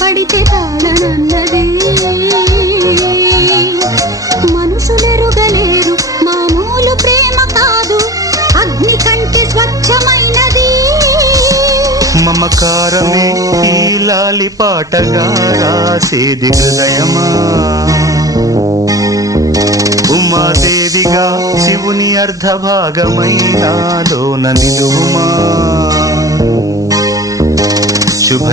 పడితే తాళనన్నది. మనుషులెరుగలేరు మామూలు ప్రేమ కాదు, అగ్ని కంటే స్వచ్ఛమైనది. మమకారమే ఈ లాలి పాటగా రాసేది హృదయమా, ఉమాదేవిగా శివుని అర్ధభాగమైనాలోన నిలువుమా.